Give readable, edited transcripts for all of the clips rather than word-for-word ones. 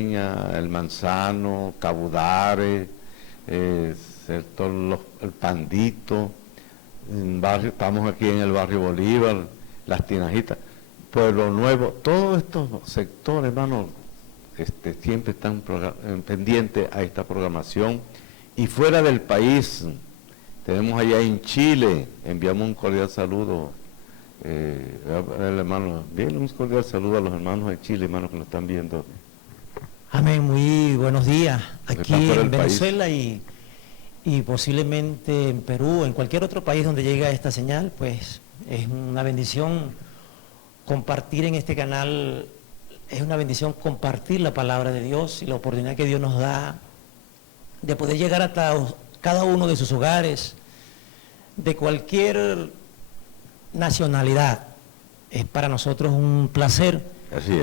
Peña, El Manzano, Cabudare, el Pandito, estamos aquí en el barrio Bolívar, Las Tinajitas, Pueblo Nuevo, todos estos sectores, hermano, siempre están pendientes a esta programación. Y fuera del país, tenemos allá en Chile, enviamos un cordial saludo, el hermano, bien, un cordial saludo a los hermanos de Chile, hermanos que nos están viendo. Amén, muy buenos días. Aquí en Venezuela y posiblemente en Perú, en cualquier otro país donde llega esta señal, pues es una bendición compartir en este canal, es una bendición compartir la palabra de Dios y la oportunidad que Dios nos da de poder llegar hasta cada uno de sus hogares, de cualquier nacionalidad. Es para nosotros un placer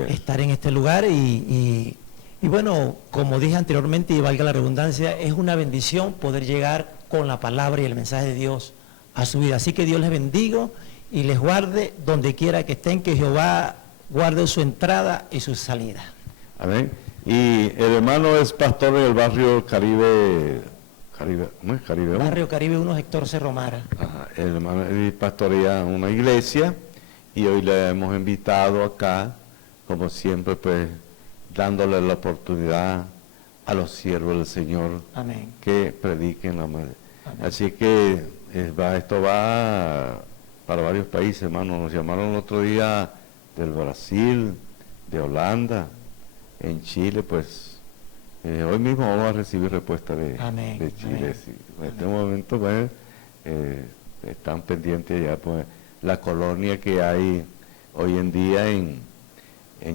estar en este lugar y bueno, como dije anteriormente y valga la redundancia, es una bendición poder llegar con la palabra y el mensaje de Dios a su vida. Así que Dios les bendiga y les guarde donde quiera que estén, que Jehová guarde su entrada y su salida. Amén. Y el hermano es pastor del barrio Caribe, ¿cómo es? Caribe 1. Barrio Caribe 1, Héctor C. Romara. Ajá, el hermano pastorea una iglesia y hoy le hemos invitado acá, como siempre, pues, dándole la oportunidad a los siervos del Señor. Amén. Que prediquen la madre. Así que esto va para varios países, hermano. Nos llamaron el otro día del Brasil, de Holanda, en Chile, pues hoy mismo vamos a recibir respuesta de Chile. Sí. En este momento pues, están pendientes ya, pues, la colonia que hay hoy en día en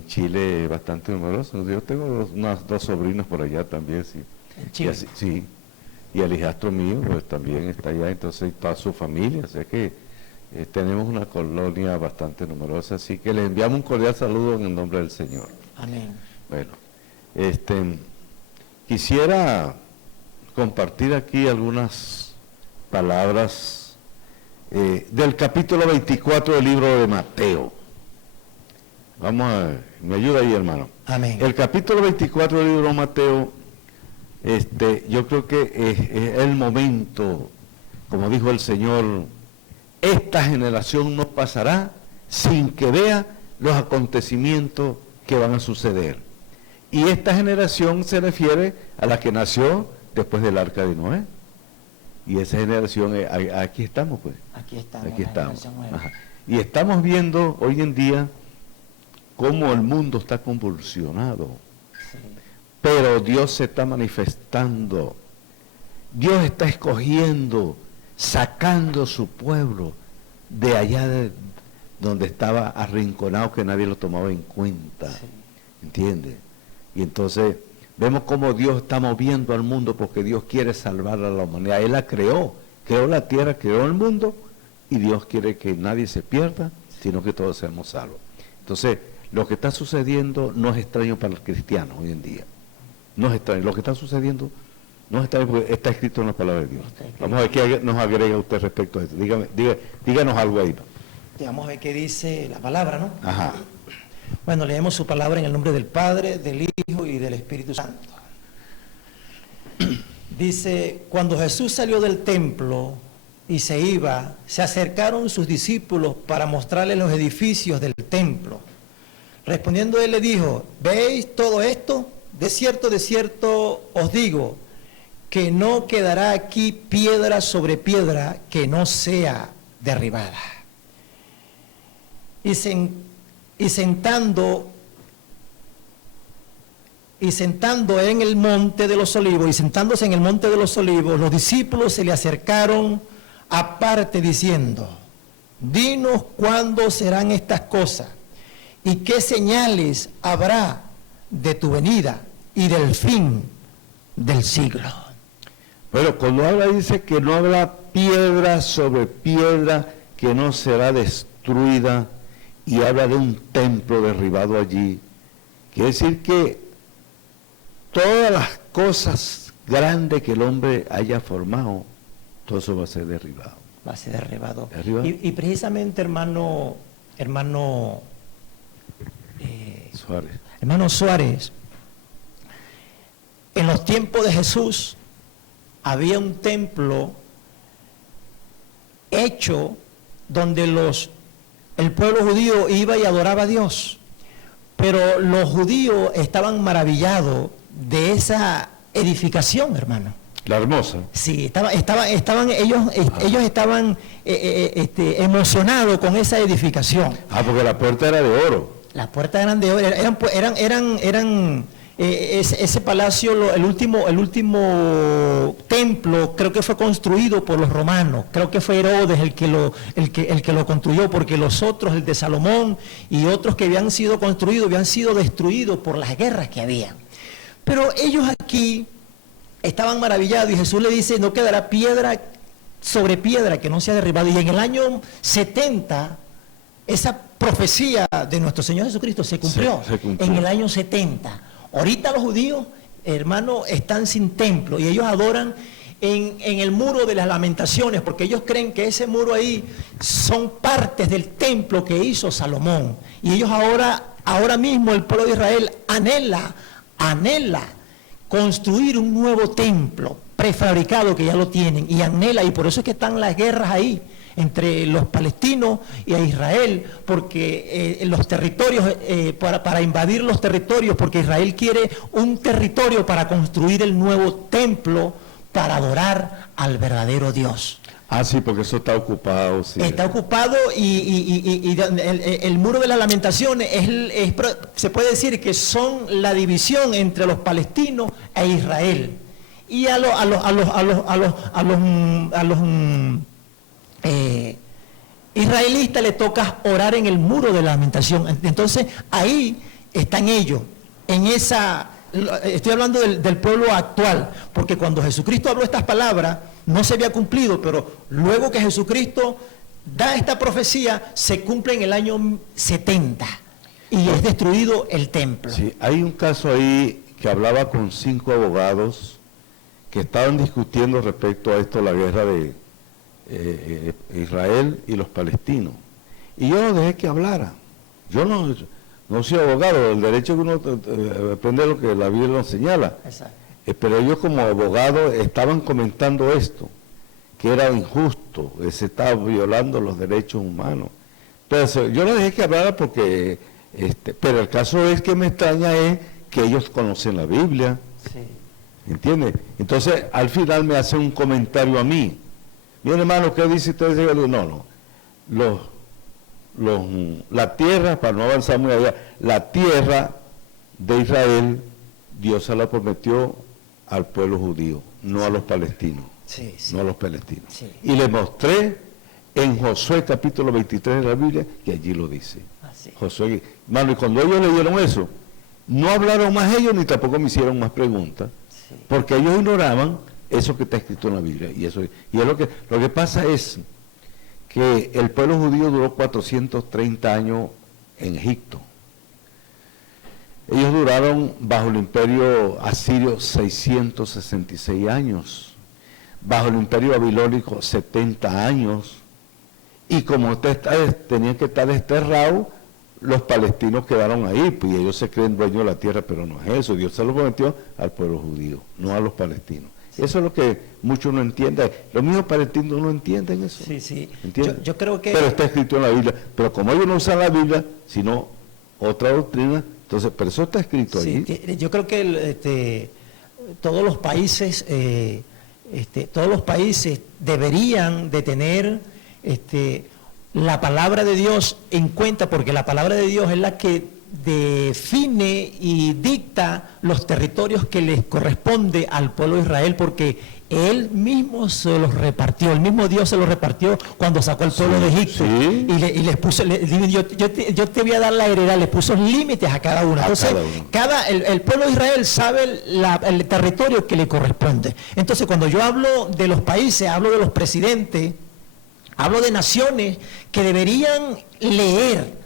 Chile es bastante numerosa. Yo tengo unas 2 sobrinos por allá también, sí. ¿En Chile? Y así, sí. Y el hijastro mío pues también está allá, entonces toda su familia, o sea que tenemos una colonia bastante numerosa, así que les enviamos un cordial saludo en el nombre del Señor. Amén. Bueno, quisiera compartir aquí algunas palabras del capítulo 24 del libro de Mateo. Me ayuda ahí, hermano. Amén. El capítulo 24 del libro de Mateo, yo creo que es el momento, como dijo el Señor, esta generación no pasará sin que vea los acontecimientos que van a suceder. Y esta generación se refiere a la que nació después del arca de Noé. Y esa generación, aquí estamos, pues. Aquí estamos. Aquí estamos. Ajá. Y estamos viendo hoy en día cómo el mundo está convulsionado. Sí. Pero Dios se está manifestando. Dios está escogiendo, sacando su pueblo de allá donde estaba arrinconado, que nadie lo tomaba en cuenta. Sí. ¿Entiendes? Y entonces vemos cómo Dios está moviendo al mundo porque Dios quiere salvar a la humanidad. Él la creó la tierra, creó el mundo y Dios quiere que nadie se pierda, sino que todos seamos salvos. Entonces, lo que está sucediendo no es extraño para los cristianos hoy en día. No es extraño. Lo que está sucediendo no es extraño porque está escrito en la palabra de Dios. Vamos a ver qué nos agrega usted respecto a esto. Díganos algo ahí. Vamos a ver qué dice la palabra, ¿no? Ajá. Bueno, leemos su palabra en el nombre del Padre, del Hijo y del Espíritu Santo. Dice, cuando Jesús salió del templo y se iba, se acercaron sus discípulos para mostrarles los edificios del templo. Respondiendo él le dijo, ¿veis todo esto? De cierto os digo, que no quedará aquí piedra sobre piedra que no sea derribada. Y sentándose en el monte de los olivos, los discípulos se le acercaron aparte diciendo, dinos cuándo serán estas cosas y qué señales habrá de tu venida y del fin del siglo. Bueno, cuando habla dice que no habrá piedra sobre piedra que no será destruida, y habla de un templo derribado allí. Quiere decir que todas las cosas grandes que el hombre haya formado, todo eso va a ser derribado. Va a ser derribado. Y precisamente, hermano Suárez. Hermano Suárez, en los tiempos de Jesús había un templo hecho donde el pueblo judío iba y adoraba a Dios, pero los judíos estaban maravillados de esa edificación, hermano. La hermosa. Sí, ellos estaban emocionados con esa edificación. Porque la puerta era de oro. Las puertas eran de oro, ese palacio, el último templo, creo que fue construido por los romanos. Creo que fue Herodes el que lo construyó, porque los otros, el de Salomón y otros que habían sido construidos, habían sido destruidos por las guerras que había. Pero ellos aquí estaban maravillados y Jesús le dice: no quedará piedra sobre piedra que no sea derribada. Y en el año 70, esa profecía de nuestro Señor Jesucristo se cumplió. Se cumplió. En el año 70. Ahorita los judíos, hermano, están sin templo y ellos adoran en el muro de las lamentaciones, porque ellos creen que ese muro ahí son partes del templo que hizo Salomón. Y ellos ahora mismo, el pueblo de Israel anhela construir un nuevo templo prefabricado, que ya lo tienen, y anhela, y por eso es que están las guerras ahí entre los palestinos y a Israel, porque los territorios, para invadir los territorios, porque Israel quiere un territorio para construir el nuevo templo para adorar al verdadero Dios. Sí, porque eso está ocupado. Sí. Está ocupado y el muro de las lamentaciones se puede decir que son la división entre los palestinos e Israel. Y a los israelitas les toca orar en el muro de la lamentación. Entonces ahí están ellos, estoy hablando del pueblo actual, porque cuando Jesucristo habló estas palabras no se había cumplido, pero luego que Jesucristo da esta profecía, se cumple en el año 70 y es destruido el templo. Sí, hay un caso ahí que hablaba con 5 abogados que estaban discutiendo respecto a esto, la guerra de Israel y los palestinos. Y yo no dejé que hablara. Yo no soy abogado, el derecho que uno aprende lo que la Biblia nos señala. Exacto. Pero ellos como abogados estaban comentando esto, que era injusto, que se estaba violando los derechos humanos. Entonces, yo no dejé que hablara porque, pero el caso es que me extraña es que ellos conocen la Biblia, sí. ¿Entiendes? Entonces, al final me hacen un comentario a mí. Bien, hermano, ¿qué dice usted? No, la tierra, para no avanzar muy allá, la tierra de Israel, Dios se la prometió al pueblo judío, no a los palestinos. Sí, sí. No a los palestinos. Sí. Y le mostré en Josué capítulo 23 de la Biblia que allí lo dice. Sí. Josué, hermano, y cuando ellos leyeron eso, no hablaron más ellos ni tampoco me hicieron más preguntas, sí. Porque ellos ignoraban eso que está escrito en la Biblia. Y es lo que pasa es que el pueblo judío duró 430 años en Egipto. Ellos duraron bajo el imperio asirio 666 años, bajo el imperio babilónico 70 años, y como tenían que estar desterrados, los palestinos quedaron ahí, pues, y ellos se creen dueños de la tierra, pero no es eso. Dios se lo prometió al pueblo judío, no a los palestinos. Eso es lo que muchos no entienden. Los mismos palestinos no entienden eso. Sí, sí. Yo creo que... Pero está escrito en la Biblia. Pero como ellos no usan la Biblia, sino otra doctrina, entonces, pero eso está escrito ahí. Sí, yo creo que todos los países deberían de tener la palabra de Dios en cuenta, porque la palabra de Dios es la que define y dicta los territorios que les corresponde al pueblo de Israel, porque Él mismo se los repartió, el mismo Dios se los repartió cuando sacó al pueblo de Egipto, sí. y les puso, yo te voy a dar la heredad, le puso límites a cada uno. Entonces, el pueblo de Israel sabe el territorio que le corresponde. Entonces, cuando yo hablo de los países, hablo de los presidentes, hablo de naciones que deberían leer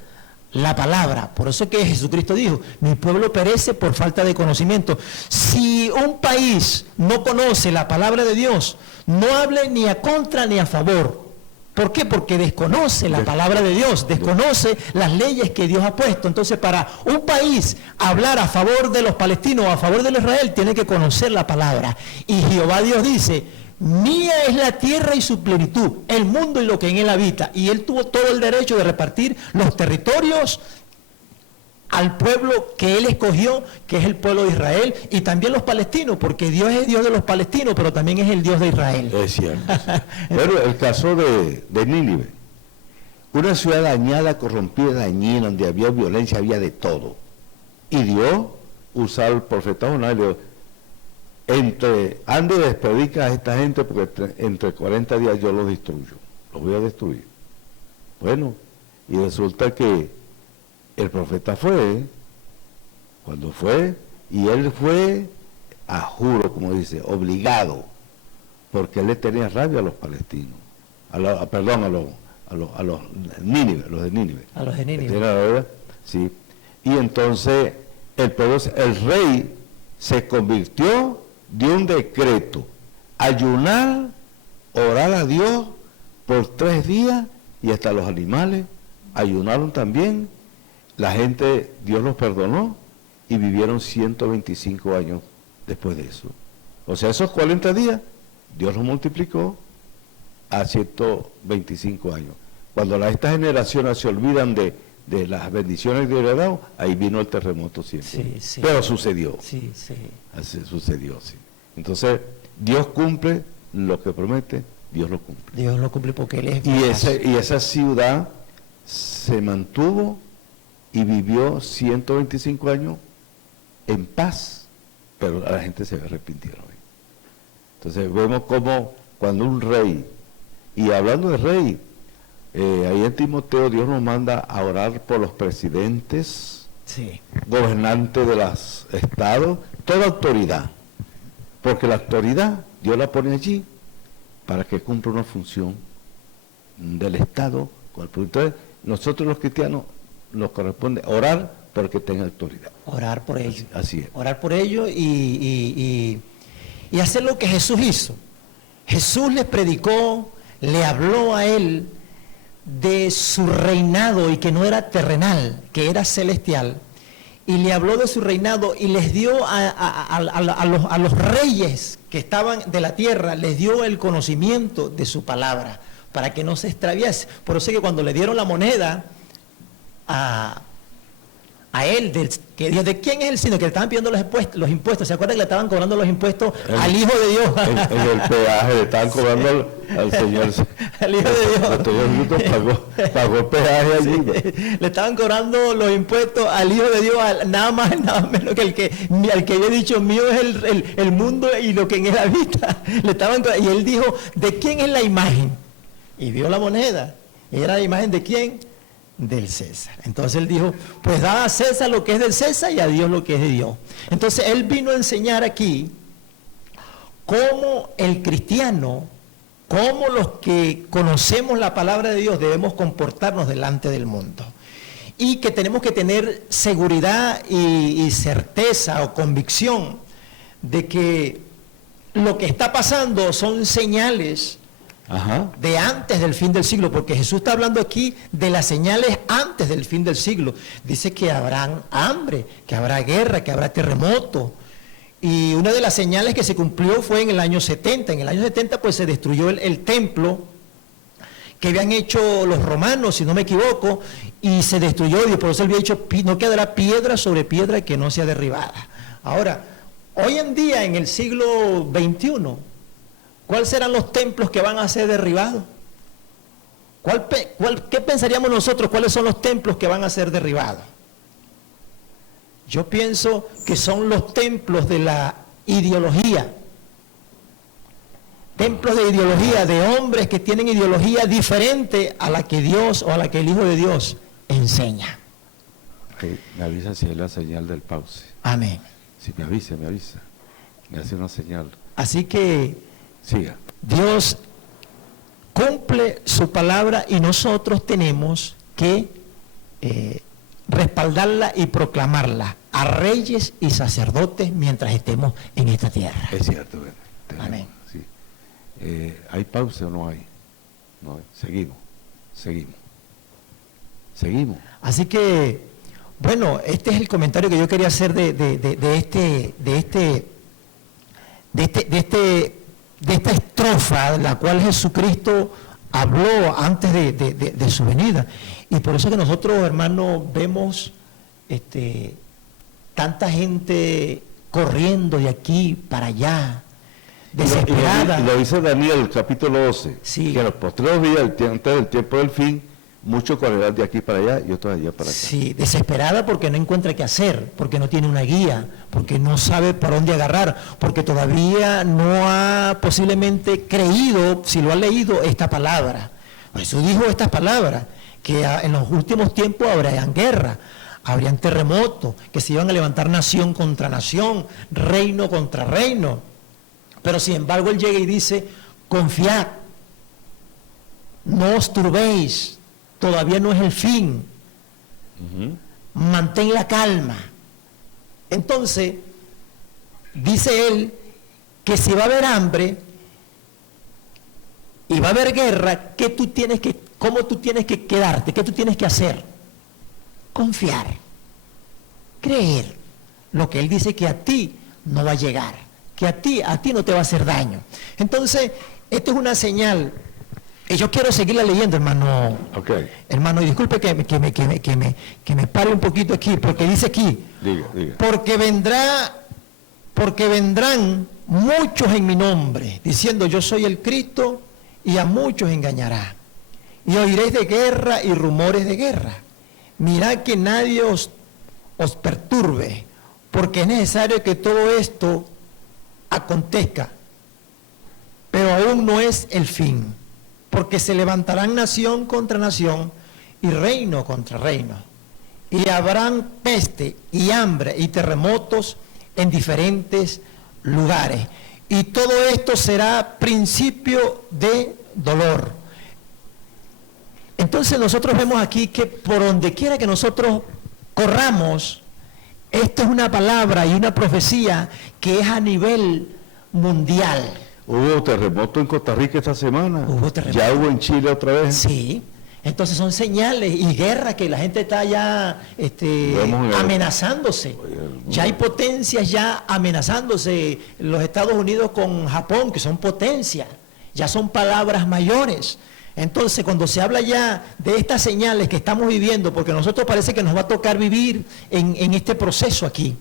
la palabra. Por eso es que Jesucristo dijo: mi pueblo perece por falta de conocimiento. Si un país no conoce la palabra de Dios, no hable ni a contra ni a favor, ¿Por qué? Porque desconoce la palabra de Dios, desconoce las leyes que Dios ha puesto. Entonces, para un país hablar a favor de los palestinos o a favor de Israel, tiene que conocer la palabra. Y Jehová Dios dice: mía es la tierra y su plenitud, el mundo y lo que en él habita. Y él tuvo todo el derecho de repartir los territorios al pueblo que él escogió, que es el pueblo de Israel, y también los palestinos, porque Dios es Dios de los palestinos, pero también es el Dios de Israel. Es cierto. Pero el caso de Nínive, una ciudad dañada, corrompida, dañina, donde había violencia, había de todo. Y Dios usa al profeta Jonás y le dijo: ande y despredica a esta gente, porque entre 40 días yo los destruyo, los voy a destruir. Bueno, y resulta que el profeta fue, cuando fue, y él fue a juro, como dice, obligado, porque él le tenía rabia a los palestinos, a los Nínive, a los de Nínive. A los de Nínive. Rabia, sí. Y entonces el rey se convirtió, dio un decreto: ayunar, orar a Dios por 3 días, y hasta los animales ayunaron también. La gente, Dios los perdonó y vivieron 125 años después de eso. O sea, esos 40 días, Dios los multiplicó a 125 años. Cuando estas generaciones se olvidan de las bendiciones que Dios le ha dado, ahí vino el terremoto siempre. Sí, sí. Pero sucedió. Sí, sí. Así sucedió, sí. Entonces, Dios cumple lo que promete, Dios lo cumple. Dios lo cumple porque Él es y esa ciudad se mantuvo y vivió 125 años en paz, pero la gente se arrepintieron. Entonces vemos como cuando un rey, y hablando de rey, ahí en Timoteo Dios nos manda a orar por los presidentes, sí, gobernantes de los estados, toda autoridad, porque la autoridad Dios la pone allí para que cumpla una función del Estado con el pueblo. Entonces nosotros los cristianos nos corresponde orar porque tenga autoridad. Orar por ellos. Así es. Orar por ellos y hacer lo que Jesús hizo. Jesús les predicó, le habló a él de su reinado, y que no era terrenal, que era celestial. Y le habló de su reinado y les dio a los reyes que estaban de la tierra, les dio el conocimiento de su palabra para que no se extraviase. Por eso es que cuando le dieron la moneda a él, ¿de quién es el signo? Que le estaban pidiendo los impuestos. ¿Se acuerdan que le estaban cobrando los impuestos al Hijo de Dios? En el peaje le estaban cobrando al Señor. Al Hijo de Dios. El Señor pagó el peaje allí. Le estaban cobrando los impuestos al Hijo de Dios, nada más y nada menos que al que había dicho: mío es el mundo y lo que en él habita. Y él dijo: ¿de quién es la imagen? Y vio la moneda. ¿Y era la imagen de quién? Del César. Entonces él dijo: pues da a César lo que es del César y a Dios lo que es de Dios. Entonces él vino a enseñar aquí cómo el cristiano, cómo los que conocemos la palabra de Dios debemos comportarnos delante del mundo, y que tenemos que tener seguridad y certeza o convicción de que lo que está pasando son señales de antes del fin del siglo, porque Jesús está hablando aquí de las señales antes del fin del siglo. Dice que habrá hambre, que habrá guerra, que habrá terremoto. Y una de las señales que se cumplió fue en el año 70. En el año 70 pues se destruyó el templo que habían hecho los romanos, si no me equivoco, y se destruyó, y por eso él había dicho: no quedará piedra sobre piedra que no sea derribada. Ahora, hoy en día, en el siglo XXI, ¿cuáles serán los templos que van a ser derribados? ¿Qué pensaríamos nosotros? ¿Cuáles son los templos que van a ser derribados? Yo pienso que son los templos de la ideología. Templos de ideología, de hombres que tienen ideología diferente a la que Dios o a la que el Hijo de Dios enseña. Me avisa si es la señal del pause. Amén. Si me avisa. Me hace una señal. Así que siga. Dios cumple su palabra y nosotros tenemos que respaldarla y proclamarla a reyes y sacerdotes mientras estemos en esta tierra. Es cierto. Amén. Sí. ¿Hay pausa o no hay? No, seguimos. Así que, bueno, este es el comentario que yo quería hacer de esta estrofa, la cual Jesucristo habló antes de su venida. Y por eso que nosotros, hermanos, vemos tanta gente corriendo de aquí para allá, desesperada. Y lo dice Daniel, capítulo 12, sí, que en los postreros días, antes del tiempo del fin, muchos correrán de aquí para allá y otros de allá para acá. Sí, desesperada porque no encuentra qué hacer, porque no tiene una guía, porque no sabe para dónde agarrar, porque todavía no ha posiblemente creído, si lo ha leído, esta palabra. Jesús dijo estas palabras, que en los últimos tiempos habrían guerra, habrían terremotos, que se iban a levantar nación contra nación, reino contra reino. Pero sin embargo Él llega y dice, confiad, no os turbéis, todavía no es el fin, mantén la calma. Entonces, dice Él que si va a haber hambre y va a haber guerra, ¿cómo tú tienes que quedarte? ¿Qué tú tienes que hacer? Confiar, creer lo que Él dice que a ti no va a llegar, que a ti no te va a hacer daño. Entonces, esto es una señal. Y yo quiero seguirla leyendo, hermano. Okay. Hermano, y disculpe que me pare un poquito aquí, porque dice aquí, diga. Porque vendrán muchos en mi nombre, diciendo yo soy el Cristo, y a muchos engañará. Y oiréis de guerra y rumores de guerra. Mirad que nadie os perturbe, porque es necesario que todo esto acontezca, pero aún no es el fin. Porque se levantarán nación contra nación y reino contra reino. Y habrán peste y hambre y terremotos en diferentes lugares. Y todo esto será principio de dolor. Entonces nosotros vemos aquí que por donde quiera que nosotros corramos, esto es una palabra y una profecía que es a nivel mundial. Hubo terremoto en Costa Rica esta semana. Ya hubo en Chile otra vez. Sí. Entonces son señales y guerras que la gente está ya amenazándose. Ya hay potencias ya amenazándose. Los Estados Unidos con Japón, que son potencias. Ya son palabras mayores. Entonces, cuando se habla ya de estas señales que estamos viviendo, porque a nosotros parece que nos va a tocar vivir en este proceso aquí.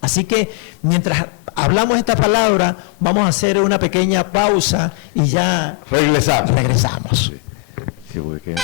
Así que mientras hablamos esta palabra, vamos a hacer una pequeña pausa y ya regresamos. Sí, porque...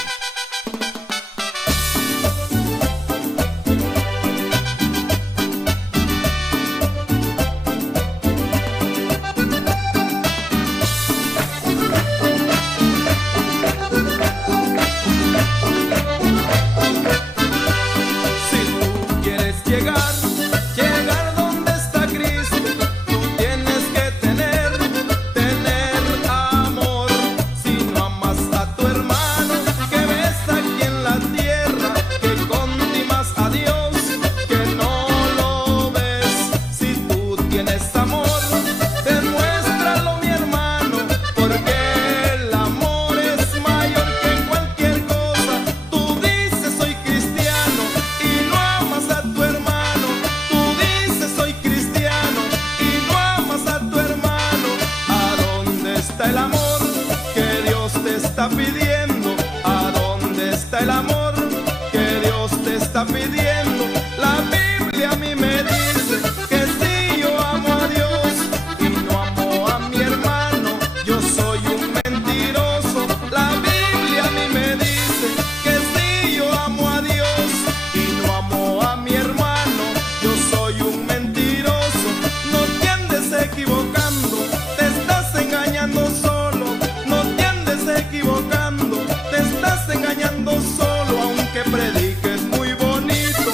Te estás engañando solo, aunque prediques muy bonito.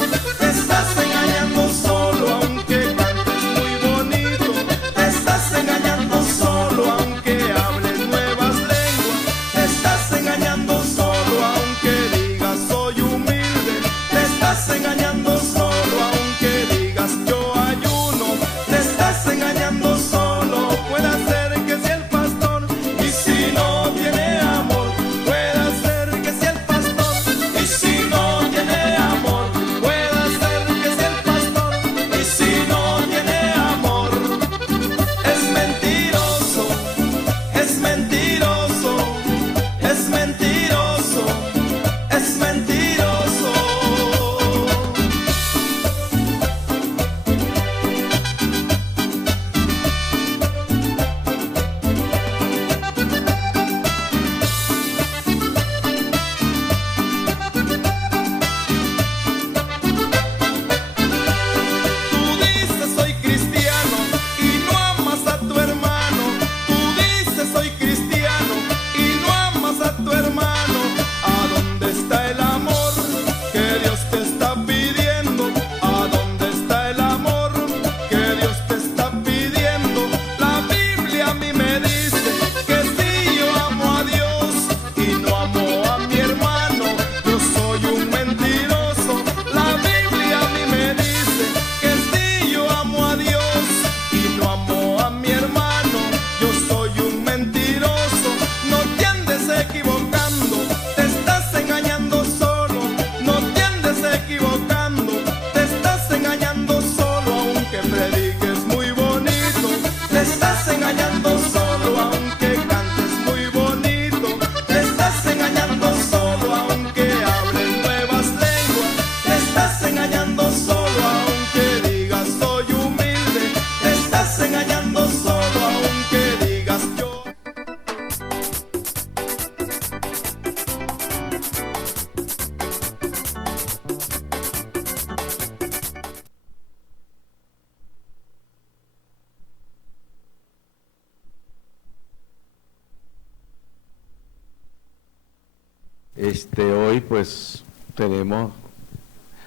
Hoy pues tenemos,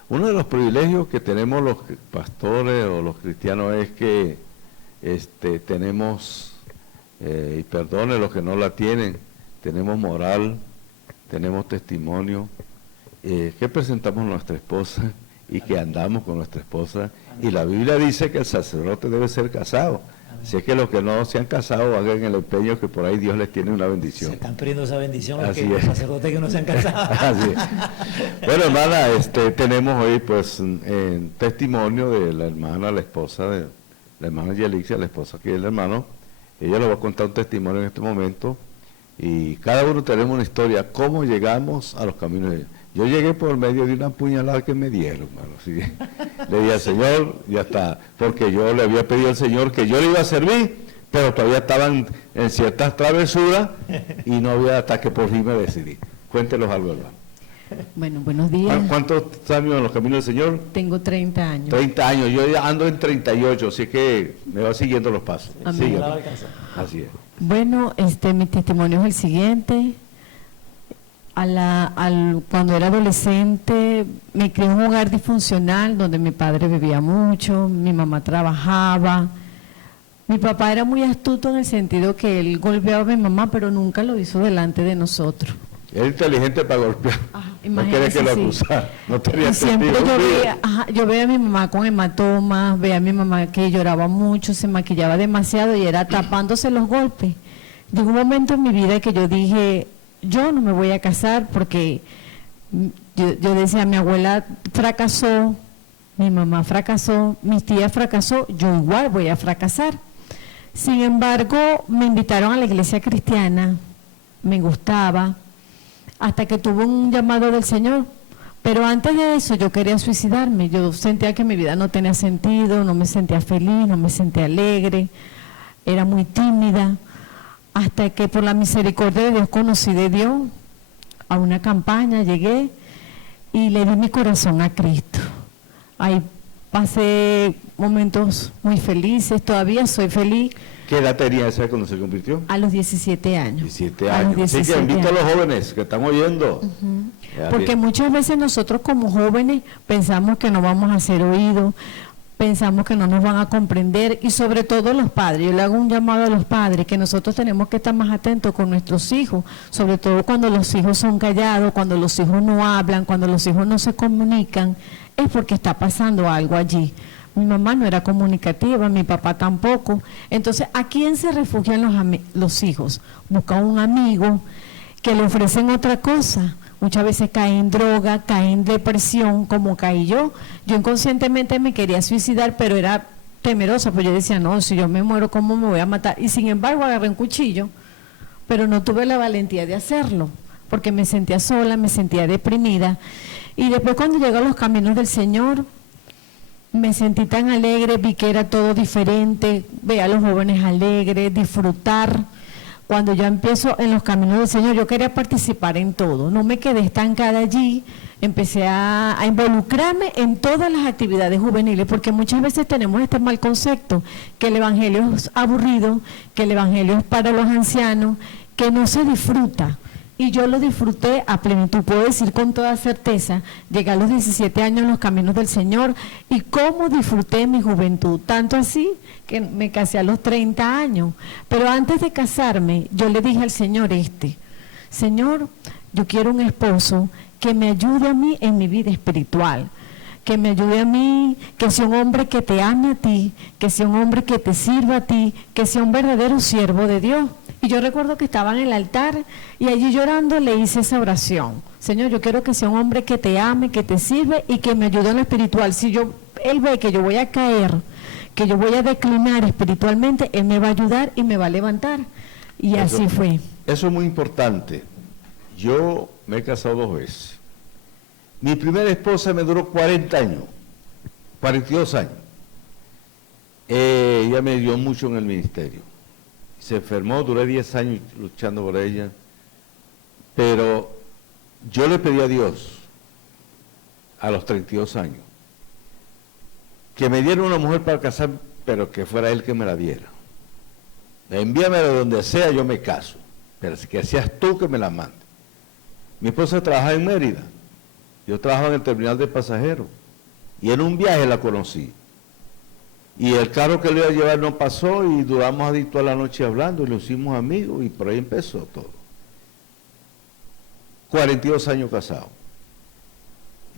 uno de los privilegios que tenemos los pastores o los cristianos es que tenemos, y perdone los que no la tienen, tenemos moral, tenemos testimonio, que presentamos a nuestra esposa y que andamos con nuestra esposa. Y la Biblia dice que el sacerdote debe ser casado. Así es que los que no se han casado hagan el empeño, que por ahí Dios les tiene una bendición. Se están pidiendo esa bendición los sacerdotes que no se han casado. Así es. Bueno, hermana, tenemos hoy pues testimonio de la hermana, la esposa de la hermana Yelixia, la esposa que es el hermano. Ella nos va a contar un testimonio en este momento y cada uno tenemos una historia, cómo llegamos a los caminos de Dios. Yo llegué por medio de una puñalada que me dieron, hermano. Así que le dije al Señor, ya está, porque yo le había pedido al Señor que yo le iba a servir, pero todavía estaban en ciertas travesuras y no había, hasta que por fin me decidí. Cuéntenos algo, hermano. Bueno, buenos días. ¿Cuántos años en los caminos del Señor? Tengo 30 años. 30 años, yo ya ando en 38, así que me va siguiendo los pasos. Amén. Así es. Bueno, mi testimonio es el siguiente. Cuando era adolescente me crié en un hogar disfuncional donde mi padre bebía mucho, mi mamá trabajaba, mi papá era muy astuto en el sentido que él golpeaba a mi mamá, pero nunca lo hizo delante de nosotros. Era inteligente para golpear. No quería que lo acusara. No tenía siempre yo veía a mi mamá con hematomas, veía a mi mamá que lloraba mucho, se maquillaba demasiado y era tapándose los golpes. Llegó un momento en mi vida que yo dije, yo no me voy a casar porque yo decía, mi abuela fracasó, mi mamá fracasó, mis tías fracasó, yo igual voy a fracasar. Sin embargo, me invitaron a la iglesia cristiana, me gustaba, hasta que tuve un llamado del Señor. Pero antes de eso yo quería suicidarme, yo sentía que mi vida no tenía sentido, no me sentía feliz, no me sentía alegre, era muy tímida. Hasta que por la misericordia de Dios conocí de Dios, a una campaña llegué y le di mi corazón a Cristo. Ahí pasé momentos muy felices, todavía soy feliz. ¿Qué edad tenía esa cuando se convirtió? A los 17 años. 17 años. Así que invito a los jóvenes que están oyendo. Porque muchas veces nosotros como jóvenes pensamos que no vamos a ser oídos, pensamos que no nos van a comprender, y sobre todo los padres. Yo le hago un llamado a los padres que nosotros tenemos que estar más atentos con nuestros hijos, sobre todo cuando los hijos son callados, cuando los hijos no hablan, cuando los hijos no se comunican, es porque está pasando algo allí. Mi mamá no era comunicativa, mi papá tampoco. Entonces, ¿a quién se refugian los hijos? Buscan un amigo que le ofrecen otra cosa. Muchas veces caen en droga, caen en depresión, como caí yo. Yo inconscientemente me quería suicidar, pero era temerosa, pues yo decía, no, si yo me muero, ¿cómo me voy a matar? Y sin embargo agarré un cuchillo, pero no tuve la valentía de hacerlo, porque me sentía sola, me sentía deprimida. Y después cuando llegué a los caminos del Señor, me sentí tan alegre, vi que era todo diferente, veía a los jóvenes alegres, disfrutar. Cuando yo empiezo en los caminos del Señor, yo quería participar en todo, no me quedé estancada allí, empecé a involucrarme en todas las actividades juveniles, porque muchas veces tenemos este mal concepto, que el evangelio es aburrido, que el evangelio es para los ancianos, que no se disfruta. Y yo lo disfruté a plenitud, puedo decir con toda certeza, llegué a los 17 años en los caminos del Señor y cómo disfruté mi juventud, tanto así que me casé a los 30 años. Pero antes de casarme, yo le dije al Señor Señor, yo quiero un esposo que me ayude a mí en mi vida espiritual, que me ayude a mí, que sea un hombre que te ame a ti, que sea un hombre que te sirva a ti, que sea un verdadero siervo de Dios. Y yo recuerdo que estaba en el altar y allí llorando le hice esa oración. Señor, yo quiero que sea un hombre que te ame, que te sirve y que me ayude en lo espiritual. Si él ve que yo voy a caer, que yo voy a declinar espiritualmente, él me va a ayudar y me va a levantar. Y así fue. Eso es muy importante. Yo me he casado 2 veces. Mi primera esposa me duró 40 años, 42 años. Ella me dio mucho en el ministerio. Se enfermó, duré 10 años luchando por ella, pero yo le pedí a Dios, a los 32 años, que me diera una mujer para casar, pero que fuera él que me la diera. Envíame de donde sea, yo me caso, pero que seas tú que me la mandes. Mi esposa trabajaba en Mérida, yo trabajaba en el terminal de pasajeros, y en un viaje la conocí. Y el carro que le iba a llevar no pasó, y duramos ahí toda la noche hablando, y lo hicimos amigos, y por ahí empezó todo. 42 años casados.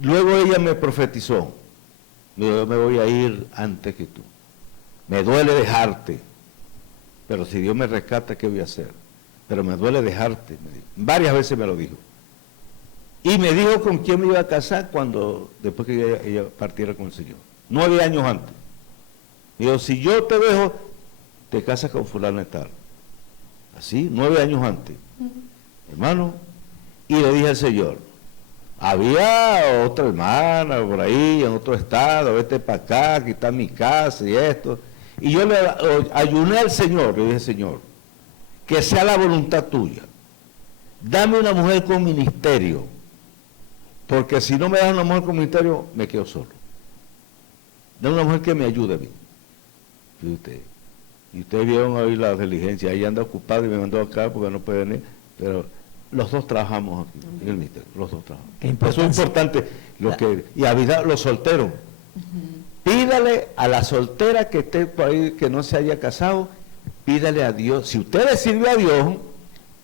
Luego ella me profetizó, yo me voy a ir antes que tú. Me duele dejarte, pero si Dios me rescata, ¿qué voy a hacer? Pero me duele dejarte, me dijo. Varias veces me lo dijo. Y me dijo con quién me iba a casar después que ella partiera con el Señor. 9 años antes. Me dijo, si yo te dejo, te casas con fulano y tal. Así, 9 años antes. Hermano, y le dije al Señor, había otra hermana por ahí, en otro estado, vete para acá, aquí está mi casa y esto. Y yo le ayuné al Señor, le dije, Señor, que sea la voluntad tuya. Dame una mujer con ministerio, porque si no me das una mujer con ministerio, me quedo solo. Dame una mujer que me ayude a mí. Y ustedes vieron hoy la diligencia, ella anda ocupada y me mandó acá porque no puede venir, pero los dos trabajamos aquí, en el ministerio, los dos trabajamos. Eso es importante, y a los solteros. Pídale a la soltera que esté por ahí, que no se haya casado, pídale a Dios. Si usted le sirve a Dios,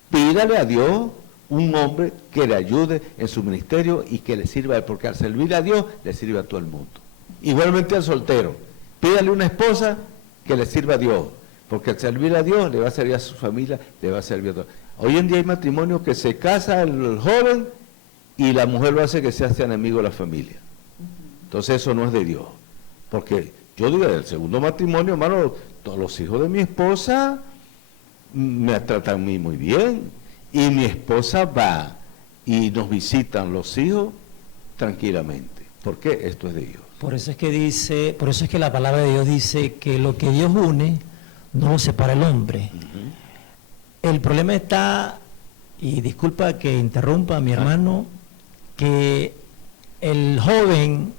pídale a Dios un hombre que le ayude en su ministerio y que le sirva a él, porque al servir a Dios le sirve a todo el mundo. Igualmente al soltero, pídale una esposa que le sirva a Dios, porque al servir a Dios le va a servir a su familia, le va a servir a todo. Hoy en día hay matrimonios que se casa el joven y la mujer lo hace que se hace enemigo de la familia. Entonces eso no es de Dios. Porque yo digo, del segundo matrimonio, hermano, todos los hijos de mi esposa me tratan a mí muy bien. Y mi esposa va y nos visitan los hijos tranquilamente. ¿Por qué? Esto es de Dios. Por eso es que la palabra de Dios dice que lo que Dios une, no lo separa el hombre. El problema está, y disculpa que interrumpa a mi hermano, que el joven,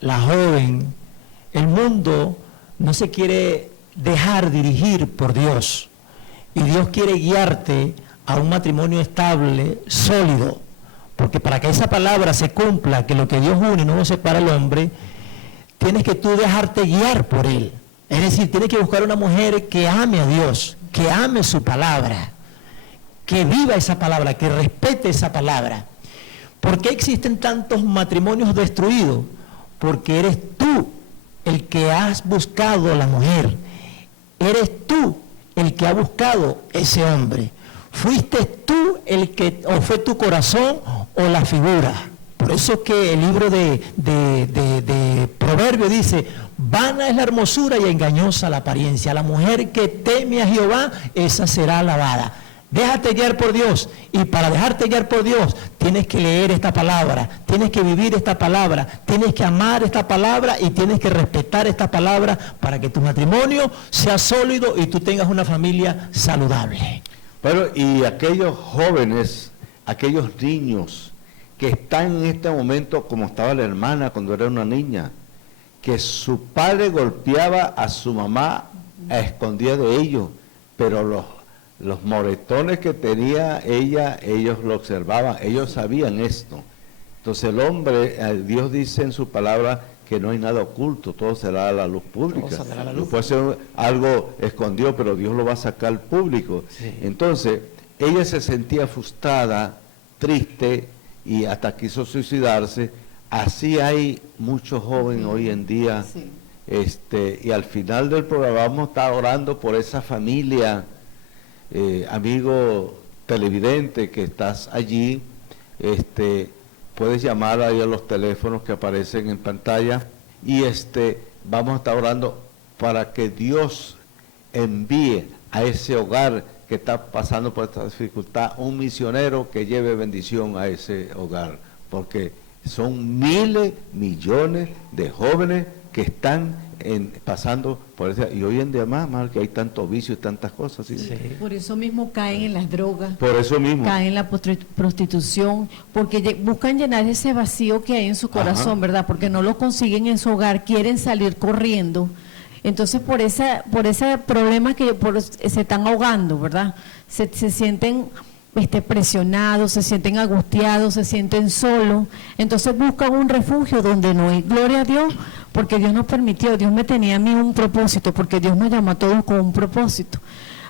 la joven, el mundo no se quiere dejar dirigir por Dios. Y Dios quiere guiarte a un matrimonio estable, sólido. Porque para que esa palabra se cumpla, que lo que Dios une no lo separa el hombre, tienes que tú dejarte guiar por Él. Es decir, tienes que buscar una mujer que ame a Dios, que ame su palabra, que viva esa palabra, que respete esa palabra. ¿Por qué existen tantos matrimonios destruidos? Porque eres tú el que has buscado a la mujer. Eres tú el que ha buscado ese hombre. Fuiste tú el que, o fue tu corazón o la figura. Por eso que el libro de Proverbios dice, vana es la hermosura y engañosa la apariencia. La mujer que teme a Jehová, esa será alabada. Déjate guiar por Dios, y para dejarte guiar por Dios tienes que leer esta palabra, tienes que vivir esta palabra, tienes que amar esta palabra y tienes que respetar esta palabra para que tu matrimonio sea sólido y tú tengas una familia saludable. Pero y aquellos jóvenes, aquellos niños que están en este momento como estaba la hermana cuando era una niña, que su padre golpeaba a su mamá a escondidas de ellos, pero los moretones que tenía ella, ellos lo observaban, ellos sabían esto. Entonces el hombre, Dios dice en su palabra que no hay nada oculto, todo será a la luz pública. No puede ser algo escondido, pero Dios lo va a sacar al público. Sí. Entonces, ella se sentía frustrada, triste, y hasta quiso suicidarse. Así hay muchos jóvenes hoy en día. Sí. Y al final del programa vamos a estar orando por esa familia. Amigo televidente que estás allí, puedes llamar ahí a los teléfonos que aparecen en pantalla y vamos a estar orando para que Dios envíe a ese hogar que está pasando por esta dificultad un misionero que lleve bendición a ese hogar, porque son miles, millones de jóvenes que están pasando por eso, y hoy en día más que hay tanto vicio y tantas cosas. ¿Sí? Sí. Por eso mismo caen en las drogas, por eso mismo caen en la prostitución, porque buscan llenar ese vacío que hay en su corazón. Ajá. ¿Verdad? Porque no lo consiguen en su hogar, quieren salir corriendo. Entonces por ese problema que se están ahogando, ¿verdad? Se sienten presionados, se sienten angustiados, se sienten solos, entonces buscan un refugio donde no hay. Gloria a Dios, porque Dios nos permitió, Dios me tenía a mí un propósito, porque Dios nos llamó a todos con un propósito.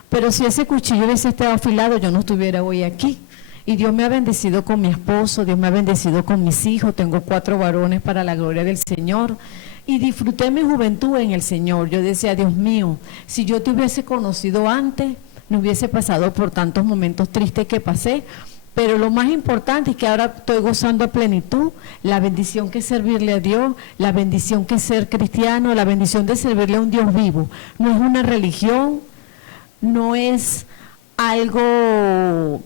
Pero si ese cuchillo hubiese estado afilado, yo no estuviera hoy aquí. Y Dios me ha bendecido con mi esposo, Dios me ha bendecido con mis hijos, tengo 4 varones para la gloria del Señor. Y disfruté mi juventud en el Señor. Yo decía, Dios mío, si yo te hubiese conocido antes, no hubiese pasado por tantos momentos tristes que pasé. Pero lo más importante es que ahora estoy gozando a plenitud la bendición que es servirle a Dios, la bendición que es ser cristiano, la bendición de servirle a un Dios vivo. No es una religión, no es algo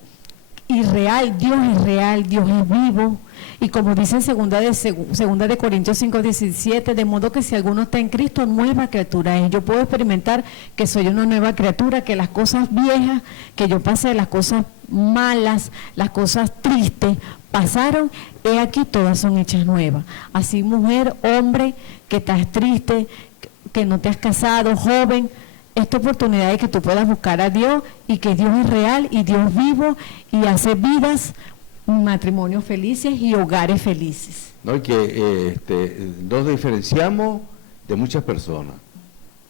irreal, Dios es real, Dios es vivo. Y como dice en segunda de Corintios 5:17, de modo que si alguno está en Cristo, nueva criatura es. Yo puedo experimentar que soy una nueva criatura, que las cosas viejas, que yo pasé, las cosas malas, las cosas tristes, pasaron, he aquí todas son hechas nuevas. Así mujer, hombre, que estás triste, que no te has casado, joven, esta oportunidad de que tú puedas buscar a Dios y que Dios es real y Dios vivo y hace vidas, matrimonios felices y hogares felices. No, y que nos diferenciamos de muchas personas.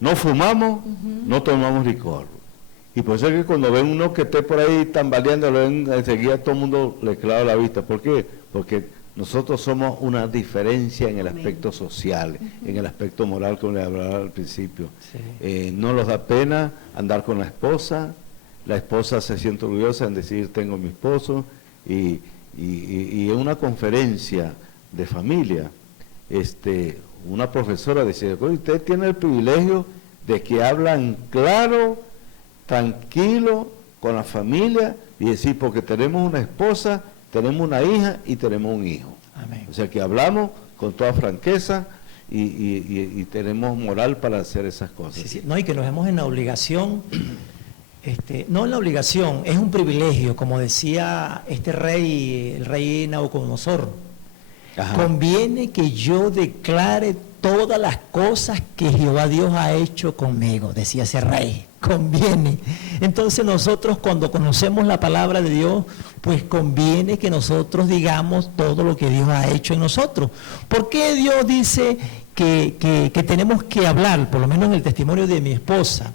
No fumamos, no tomamos licor. Y por eso es que cuando ven uno que esté por ahí tambaleando, lo ven enseguida, todo el mundo le clava la vista. ¿Por qué? Porque nosotros somos una diferencia en el aspecto social, en el aspecto moral, como le hablaba al principio. Sí. No nos da pena andar con la esposa se siente orgullosa en decir, tengo mi esposo. Y en una conferencia de familia, una profesora decía, usted tiene el privilegio de que hablan claro, tranquilo, con la familia, y decir, porque tenemos una esposa, tenemos una hija y tenemos un hijo. Amén. O sea que hablamos con toda franqueza y tenemos moral para hacer esas cosas. Sí, sí. No, y que nos vemos en la obligación. No en la obligación, es un privilegio, como decía el rey Nabucodonosor. Ajá. Conviene que yo declare todas las cosas que Jehová Dios ha hecho conmigo, decía ese rey, conviene. Entonces nosotros cuando conocemos la palabra de Dios, pues conviene que nosotros digamos todo lo que Dios ha hecho en nosotros. ¿Por qué Dios dice que tenemos que hablar, por lo menos en el testimonio de mi esposa,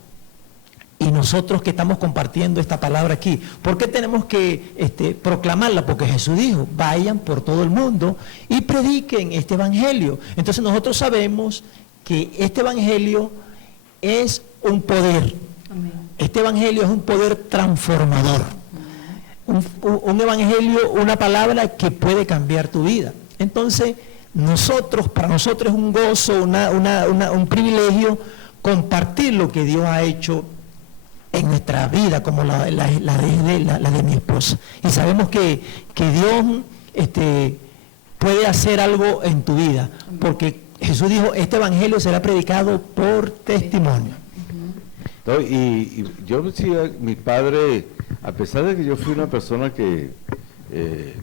y nosotros que estamos compartiendo esta palabra aquí? ¿Por qué tenemos que proclamarla? Porque Jesús dijo, vayan por todo el mundo y prediquen este evangelio. Entonces nosotros sabemos que este evangelio es un poder. Amén. Este evangelio es un poder transformador. Un evangelio, una palabra que puede cambiar tu vida. Entonces, para nosotros es un gozo, un privilegio compartir lo que Dios ha hecho en nuestra vida, como la de mi esposa. Y sabemos que Dios puede hacer algo en tu vida, porque Jesús dijo, este evangelio será predicado por testimonio. No, y yo decía, mi padre, a pesar de que yo fui una persona que,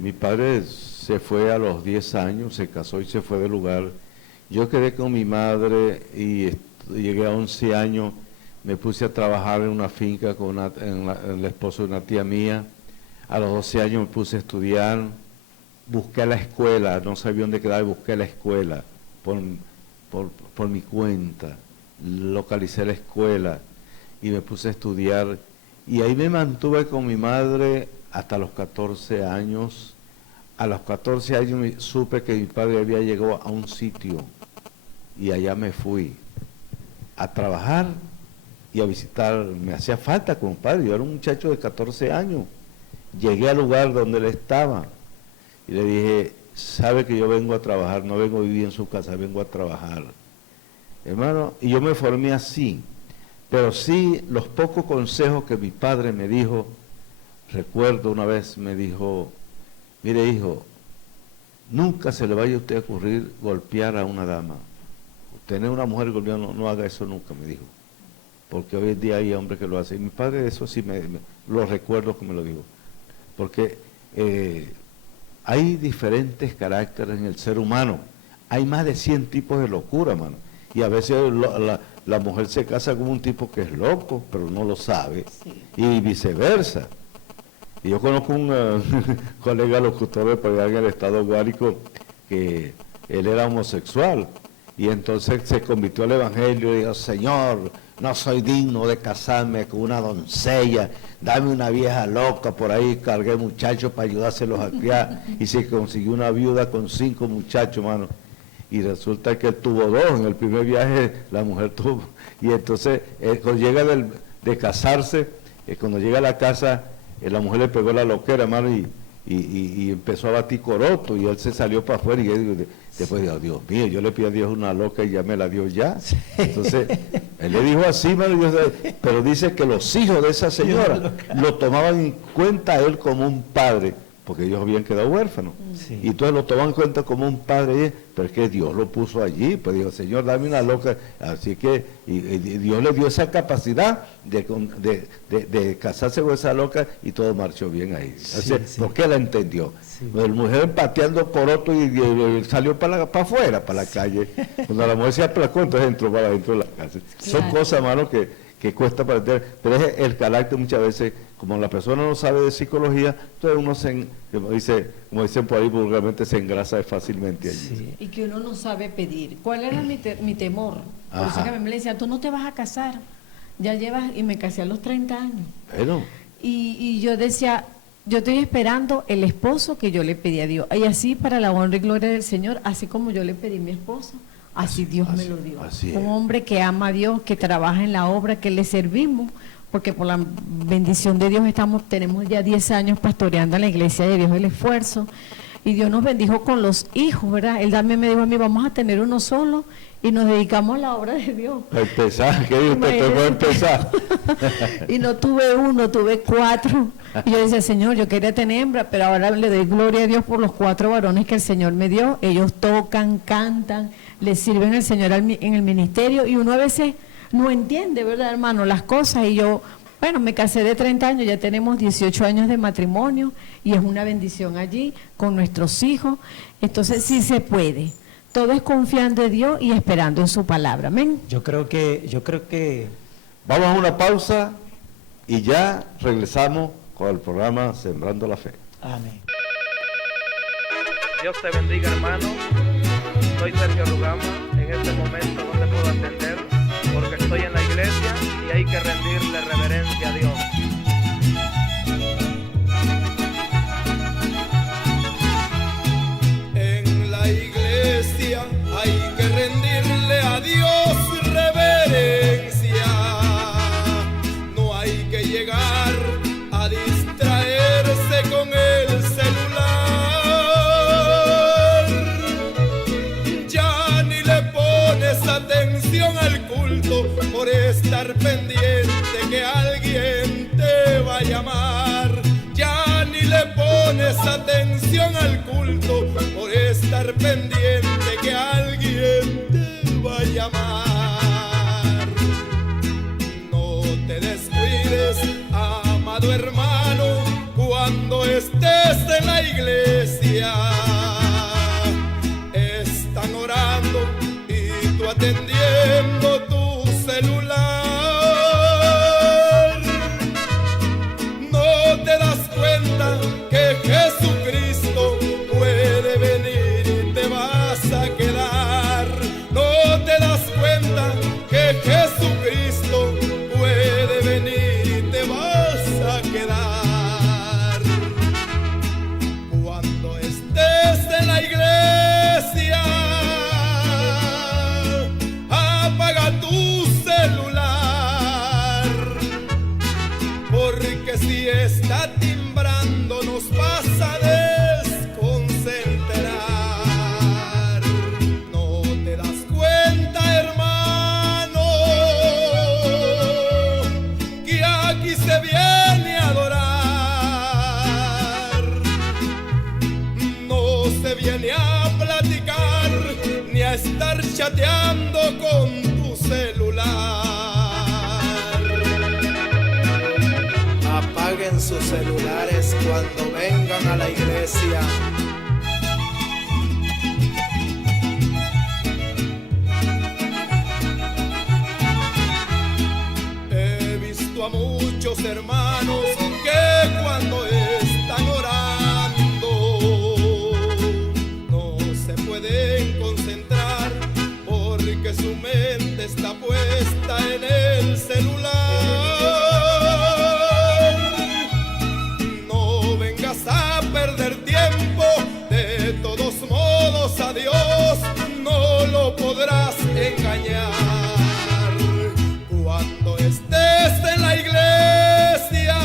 mi padre se fue a los 10 años, se casó y se fue del lugar, yo quedé con mi madre y llegué a 11 años, me puse a trabajar en una finca con el esposo de una tía mía. A los 12 años me puse a estudiar, busqué la escuela, no sabía dónde quedaba, busqué la escuela por mi cuenta, localicé la escuela y me puse a estudiar. Y ahí me mantuve con mi madre hasta los 14 años. A los 14 años supe que mi padre había llegado a un sitio y allá me fui a trabajar y a visitar. Me hacía falta, compadre, yo era un muchacho de 14 años. Llegué al lugar donde él estaba y le dije, sabe que yo vengo a trabajar, no vengo a vivir en su casa, vengo a trabajar. Hermano, y yo me formé así, pero sí los pocos consejos que mi padre me dijo. Recuerdo una vez me dijo, mire hijo, nunca se le vaya a usted a ocurrir golpear a una dama. Tener una mujer golpeando, no haga eso nunca, me dijo. Porque hoy en día hay hombres que lo hacen. Y mi padre eso sí lo recuerdo que me lo dijo. Porque hay diferentes caracteres en el ser humano. Hay más de 100 tipos de locura, mano. Y a veces la mujer se casa con un tipo que es loco, pero no lo sabe. Sí. Y viceversa. Y yo conozco un colega locutor por allá en el estado Guárico, que él era homosexual, y entonces se convirtió al evangelio y dijo: Señor, no soy digno de casarme con una doncella, dame una vieja loca por ahí. Cargué muchachos para ayudárselos a criar, y se consiguió una viuda con 5 muchachos, mano. Y resulta que él tuvo 2, en el primer viaje la mujer tuvo, y entonces cuando llega de casarse, cuando llega a la casa, la mujer le pegó la loquera, hermano, y empezó a batir coroto, y él se salió para afuera, y él después dijo: Dios mío, yo le pido a Dios una loca y ya me la dio ya. Entonces, él le dijo así, hermano, pero dice que los hijos de esa señora lo tomaban en cuenta a él como un padre, porque ellos habían quedado huérfanos. Sí. Y entonces lo tomaban en cuenta como un padre, pero es que Dios lo puso allí, pues dijo: Señor, dame una loca. Así que y Dios le dio esa capacidad de casarse con esa loca, y todo marchó bien ahí. Sí, sí. ¿Por qué la entendió? Sí. La mujer pateando coroto y salió para afuera, para la calle. Cuando la mujer se aplacó, entonces entró para adentro de la casa. Claro. Son cosas, hermano, que cuesta para entender, pero es el carácter muchas veces. Como la persona no sabe de psicología, entonces uno como dicen por ahí vulgarmente, se engrasa fácilmente allí. Sí. Y que uno no sabe pedir. ¿Cuál era mi temor? Por eso que a mí me decían: tú no te vas a casar, ya llevas, y me casé a los 30 años. Bueno. Y yo decía: yo estoy esperando el esposo que yo le pedí a Dios. Y así, para la honra y gloria del Señor, así como yo le pedí a mi esposo, así Dios me lo dio. Un hombre que ama a Dios, que trabaja en la obra, que le servimos, porque por la bendición de Dios tenemos ya 10 años pastoreando en la iglesia de Dios el Esfuerzo, y Dios nos bendijo con los hijos, ¿verdad? Él también me dijo a mí: vamos a tener uno solo, y nos dedicamos a la obra de Dios. Empezar, ¿qué dijo usted? Tengo que empezar. Y no tuve uno, tuve 4. Y yo decía: Señor, yo quería tener hembra, pero ahora le doy gloria a Dios por los 4 varones que el Señor me dio. Ellos tocan, cantan, le sirven al Señor en el ministerio, y uno a veces no entiende, ¿verdad, hermano?, las cosas. Y yo, bueno, me casé de 30 años, ya tenemos 18 años de matrimonio, y es una bendición allí con nuestros hijos. Entonces sí se puede. Todo es confiando en Dios y esperando en su palabra. Amén. Yo creo que vamos a una pausa y ya regresamos con el programa Sembrando la Fe. Amén. Dios te bendiga, hermano. Soy Sergio Rugama. En este momento no te puedo atender porque estoy en la iglesia y hay que rendirle reverencia a Dios. En la iglesia hay que rendirle a Dios reverencia. No hay que llegar a distraerse con el celular. Ya ni le pones atención al culto por estar pendiente que alguien te va a llamar. Ya ni le pones atención al culto por estar pendiente que alguien te va a llamar. No te descuides, amado hermano, cuando estés en la iglesia. Están orando y tú atendiendo tu celular. No te das cuenta que Jesucristo puede venir y te vas a quedar. No te das cuenta que Jesucristo puede venir y te vas a quedar. Cuando estés en la iglesia, apaga tu celular, porque si está timbrando nos vas a desconcentrar. No te das cuenta, hermano, que aquí se viene a adorar. No se viene a platicar ni a estar chateando con tu celular. Apaguen sus celulares cuando vengan a la iglesia. He visto a muchos hermanos que cuando estés en la iglesia,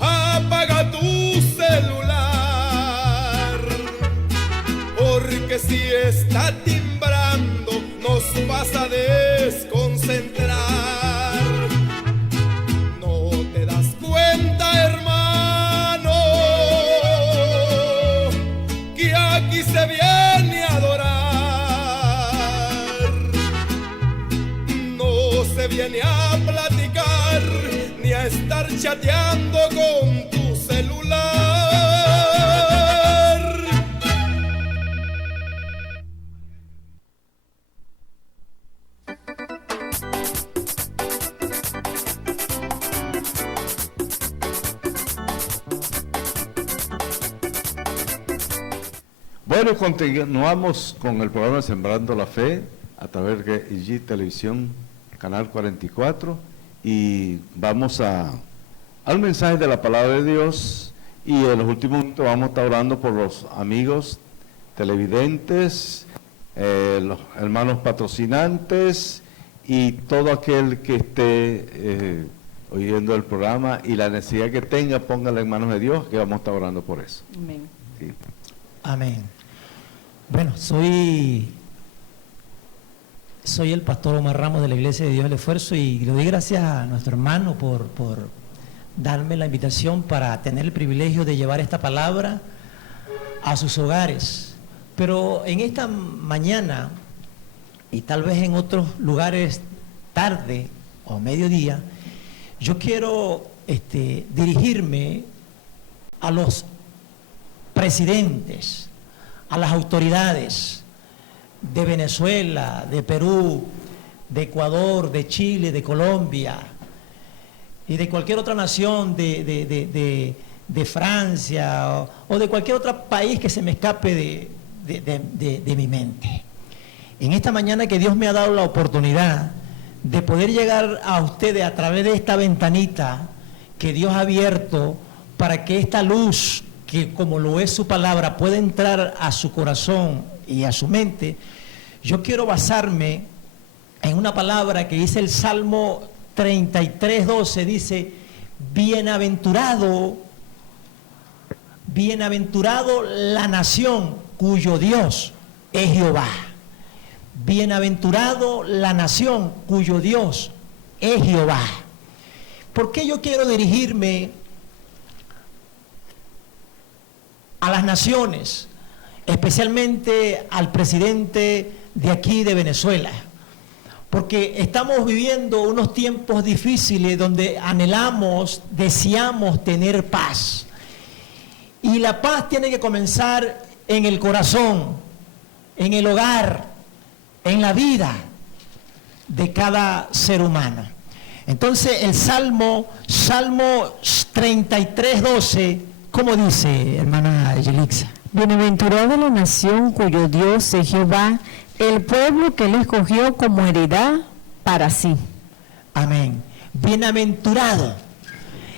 apaga tu celular, porque si está timbrando nos vas a desconcentrar. No te das cuenta, hermano, que aquí se viene a adorar. No se viene a platicar ni a estar chateando con tu celular. Bueno, continuamos con el programa Sembrando la Fe a través de IG Televisión, Canal 44, y vamos al mensaje de la Palabra de Dios, y en los últimos minutos vamos a estar orando por los amigos televidentes, los hermanos patrocinantes y todo aquel que esté oyendo el programa, y la necesidad que tenga, póngala en manos de Dios, que vamos a estar orando por eso. Amén. Sí. Amén. Bueno, soy el pastor Omar Ramos de la Iglesia de Dios del Esfuerzo, y le doy gracias a nuestro hermano por darme la invitación para tener el privilegio de llevar esta palabra a sus hogares. Pero en esta mañana, y tal vez en otros lugares tarde o mediodía, yo quiero dirigirme a los presidentes, a las autoridades de Venezuela, de Perú, de Ecuador, de Chile, de Colombia y de cualquier otra nación, de Francia o de cualquier otro país que se me escape de mi mente. En esta mañana que Dios me ha dado la oportunidad de poder llegar a ustedes a través de esta ventanita que Dios ha abierto para que esta luz, que como lo es su palabra, pueda entrar a su corazón y a su mente, yo quiero basarme en una palabra que dice el Salmo 33:12, dice: bienaventurado la nación cuyo Dios es Jehová. Bienaventurado la nación cuyo Dios es Jehová. ¿Por qué yo quiero dirigirme a las naciones, especialmente al presidente de aquí de Venezuela? Porque estamos viviendo unos tiempos difíciles donde anhelamos, deseamos tener paz. Y la paz tiene que comenzar en el corazón, en el hogar, en la vida de cada ser humano. Entonces el Salmo 33:12, ¿cómo dice, hermana Yelixa? Bienaventurada la nación cuyo Dios es Jehová, el pueblo que él escogió como heredad para sí. Amén. Bienaventurado.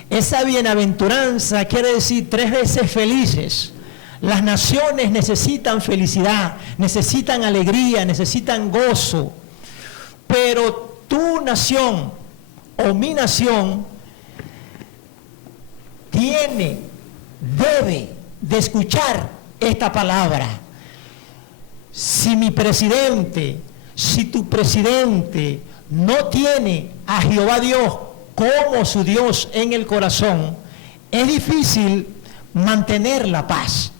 Esa bienaventuranza quiere decir 3 veces felices. Las naciones necesitan felicidad, necesitan alegría, necesitan gozo. Pero tu nación o mi nación debe de escuchar esta palabra. Si mi presidente, si tu presidente no tiene a Jehová Dios como su Dios en el corazón, es difícil mantener la paz.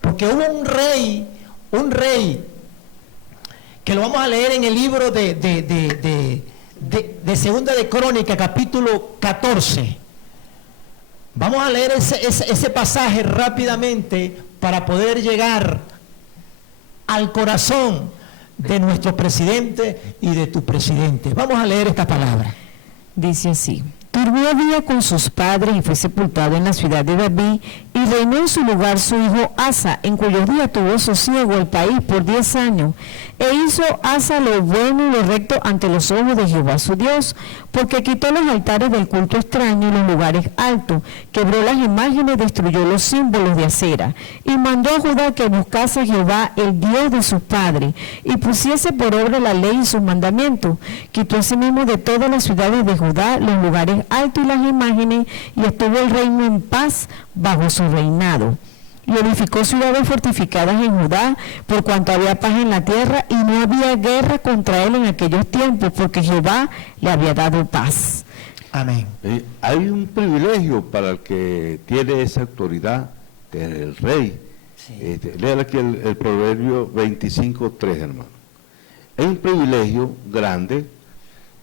Porque hubo un rey, que lo vamos a leer en el libro de Segunda de Crónica, capítulo 14. Vamos a leer ese pasaje rápidamente para poder llegar al corazón de nuestro presidente y de tu presidente. Vamos a leer esta palabra. Dice así: Tú durmió día con sus padres y fue sepultado en la ciudad de David, y reinó en su lugar su hijo Asa, en cuyos días tuvo sosiego el país por 10 años. E hizo Asa lo bueno y lo recto ante los ojos de Jehová su Dios, porque quitó los altares del culto extraño y los lugares altos, quebró las imágenes, destruyó los símbolos de acera, y mandó a Judá que buscase a Jehová, el Dios de sus padres, y pusiese por obra la ley y sus mandamientos. Quitó asimismo de todas las ciudades de Judá los lugares altos y las imágenes, y estuvo el reino en paz bajo su reinado. Y edificó ciudades fortificadas en Judá, por cuanto había paz en la tierra, y no había guerra contra él en aquellos tiempos, porque Jehová le había dado paz. Amén. Hay un privilegio para el que tiene esa autoridad del rey. Sí. Lean aquí el Proverbio 25:3, hermano. Es un privilegio grande.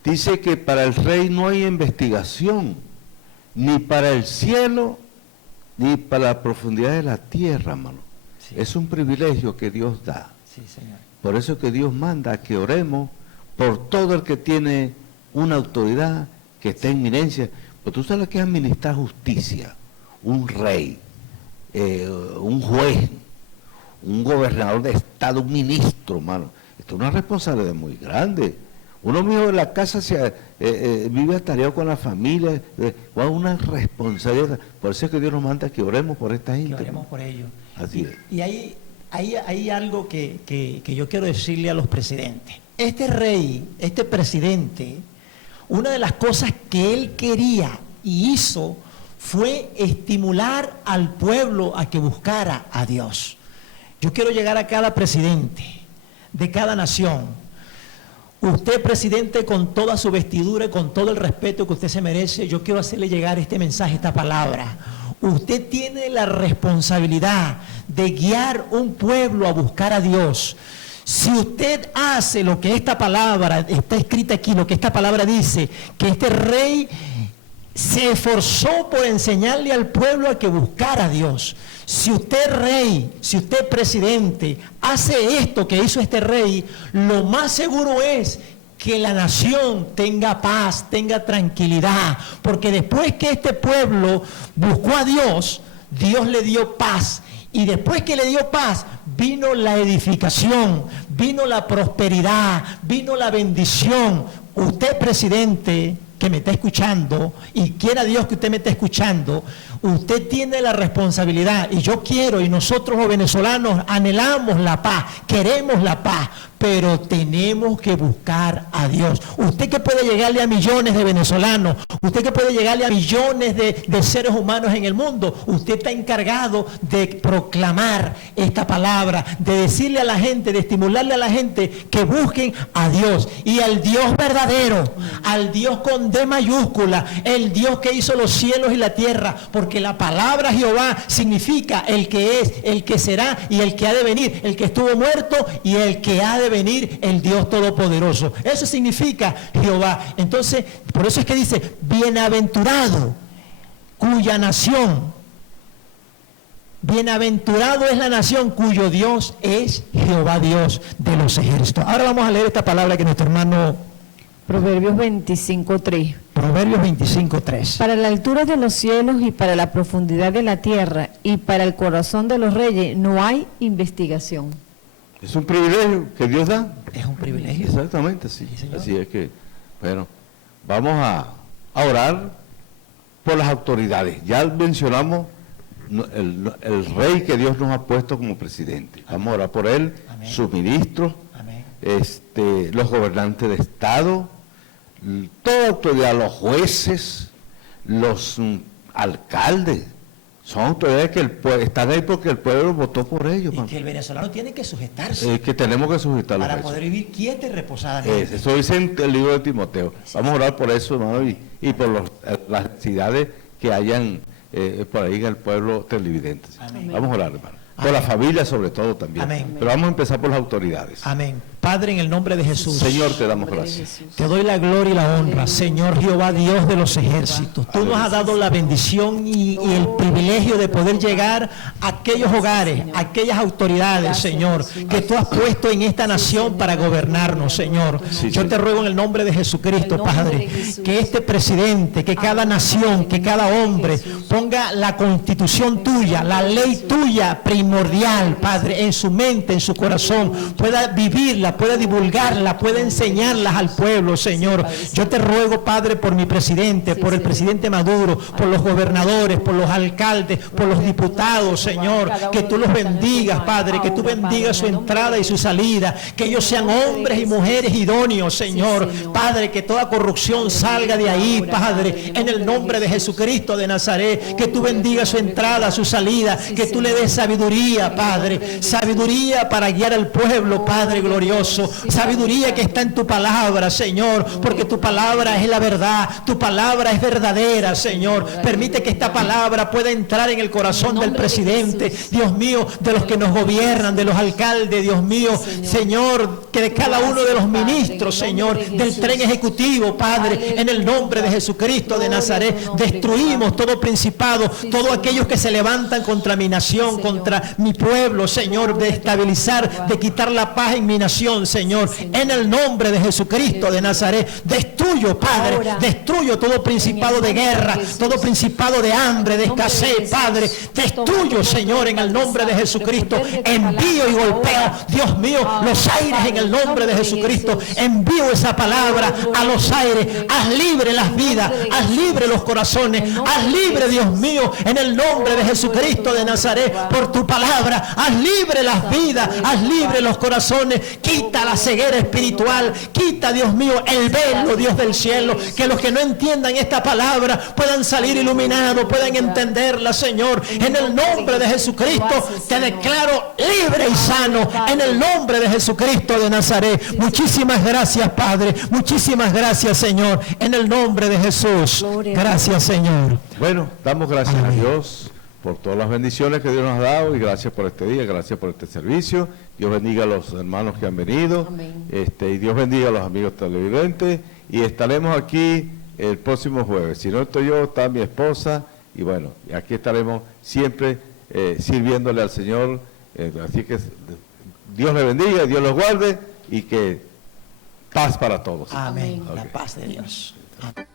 Dice que para el rey no hay investigación, ni para el cielo, ni para la profundidad de la tierra, hermano. Sí. Es un privilegio que Dios da. Sí, Señor. Por eso que Dios manda que oremos por todo el que tiene una autoridad, que está en eminencia. Pues tú sabes que es administrar justicia, un rey, un juez, un gobernador de estado, un ministro, hermano. Esto es una responsabilidad muy grande. Uno mismo en la casa vive atareado con la familia, con una responsabilidad. Por eso es que Dios nos manda que oremos por esta gente. Que oremos por ellos. Así es. Y hay algo que yo quiero decirle a los presidentes. Este rey, este presidente, una de las cosas que él quería y hizo fue estimular al pueblo a que buscara a Dios. Yo quiero llegar a cada presidente de cada nación. Usted, presidente, con toda su vestidura y con todo el respeto que usted se merece, yo quiero hacerle llegar este mensaje, esta palabra. Usted tiene la responsabilidad de guiar un pueblo a buscar a Dios. Si usted hace lo que esta palabra, está escrita aquí, lo que esta palabra dice, que este rey se esforzó por enseñarle al pueblo a que buscara a Dios. Si usted rey, si usted presidente, hace esto que hizo este rey, lo más seguro es que la nación tenga paz, tenga tranquilidad, porque después que este pueblo buscó a Dios, Dios le dio paz, y después que le dio paz, vino la edificación, vino la prosperidad, vino la bendición. Usted, presidente, que me está escuchando, y quiera Dios que usted me esté escuchando, usted tiene la responsabilidad, y yo quiero, y nosotros los venezolanos anhelamos la paz, queremos la paz, pero tenemos que buscar a Dios. Usted que puede llegarle a millones de venezolanos, usted que puede llegarle a millones de seres humanos en el mundo, usted está encargado de proclamar esta palabra, de decirle a la gente, de estimularle a la gente que busquen a Dios, y al Dios verdadero, al Dios con D mayúscula, el Dios que hizo los cielos y la tierra, porque la palabra Jehová significa el que es, el que será y el que ha de venir, el que estuvo muerto y el que ha de venir, el Dios todopoderoso. Eso significa Jehová. Entonces, por eso es que dice, bienaventurado cuya nación, bienaventurado es la nación cuyo Dios es Jehová Dios de los ejércitos. Ahora vamos a leer esta palabra que nuestro hermano... Proverbios 25:3. Proverbios 25:3. Para la altura de los cielos y para la profundidad de la tierra y para el corazón de los reyes no hay investigación. Es un privilegio que Dios da. Es un privilegio. Exactamente, sí. Así es que, bueno, vamos a orar por las autoridades. Ya mencionamos el rey que Dios nos ha puesto como presidente. Vamos a orar por él, amén, sus ministros, amén, los gobernantes de Estado, toda autoridad, los jueces, los alcaldes. Son autoridades que están ahí porque el pueblo votó por ellos. Y que el venezolano tiene que sujetarse. Que tenemos que sujetarlo. Para poder vivir quieta y reposadamente. Eso dice en el libro de Timoteo. Sí. Vamos a orar por eso, hermano, y por las necesidades que hayan por ahí en el pueblo televidente. Vamos a orar, hermano. Amén. Por la familia sobre todo también. Amén. Pero vamos a empezar por las autoridades. Amén. Padre, en el nombre de Jesús. Señor, te damos gracias. Te doy la gloria y la honra, Señor Jehová, Dios de los ejércitos. Tú nos has dado la bendición y el privilegio de poder llegar a aquellos hogares, a aquellas autoridades, Señor, que tú has puesto en esta nación para gobernarnos, Señor. Yo te ruego en el nombre de Jesucristo, Padre, que este presidente, que cada nación, que cada hombre ponga la constitución tuya, la ley tuya primordial, Padre, en su mente, en su corazón, pueda vivirla, pueda divulgarla, pueda enseñarlas al pueblo, Señor. Yo te ruego, Padre, por mi presidente, por el presidente Maduro, por los gobernadores, por los alcaldes, por los diputados, Señor, que tú los bendigas, Padre, que tú bendigas su entrada y su salida, que ellos sean hombres y mujeres idóneos, Señor. Padre, que toda corrupción salga de ahí, Padre, en el nombre de Jesucristo de Nazaret, que tú bendigas su entrada, su salida, que tú le des sabiduría, Padre, sabiduría para guiar al pueblo, Padre glorioso, sabiduría que está en tu palabra, Señor, porque tu palabra es la verdad, tu palabra es verdadera, Señor. Permite que esta palabra pueda entrar en el corazón del presidente, Dios mío, de los que nos gobiernan, de los alcaldes, Dios mío, Señor, que de cada uno de los ministros, Señor, del tren ejecutivo, Padre, en el nombre de Jesucristo de Nazaret, destruimos todo principado, todos aquellos que se levantan contra mi nación, contra mi pueblo, Señor, de estabilizar, de quitar la paz en mi nación, Señor, en el nombre de Jesucristo de Nazaret. Destruyo, Padre, destruyo todo principado de guerra, todo principado de hambre, de escasez, Padre, destruyo, Señor, en el nombre de Jesucristo. Envío y golpeo, Dios mío, los aires en el nombre de Jesucristo. Envío esa palabra a los aires. Haz libre las vidas, haz libre los corazones, haz libre, Dios mío, en el nombre de Jesucristo de Nazaret, por tu palabra, haz libre las vidas, haz libre los corazones, quita la ceguera espiritual, quita, Dios mío, el velo, Dios del cielo, que los que no entiendan esta palabra puedan salir iluminados, puedan entenderla, Señor, en el nombre de Jesucristo. Te declaro libre y sano, en el nombre de Jesucristo de Nazaret. Muchísimas gracias, Padre, muchísimas gracias, Señor, en el nombre de Jesús. Gracias, Señor. Bueno, damos gracias a Dios por todas las bendiciones que Dios nos ha dado, y gracias por este día, gracias por este servicio. Dios bendiga a los hermanos que han venido, y Dios bendiga a los amigos televidentes, y estaremos aquí el próximo jueves. Si no estoy yo, está mi esposa, y bueno, aquí estaremos siempre sirviéndole al Señor. Así que Dios le bendiga, Dios los guarde, y que paz para todos. Amén. Okay. La paz de Dios. Amén.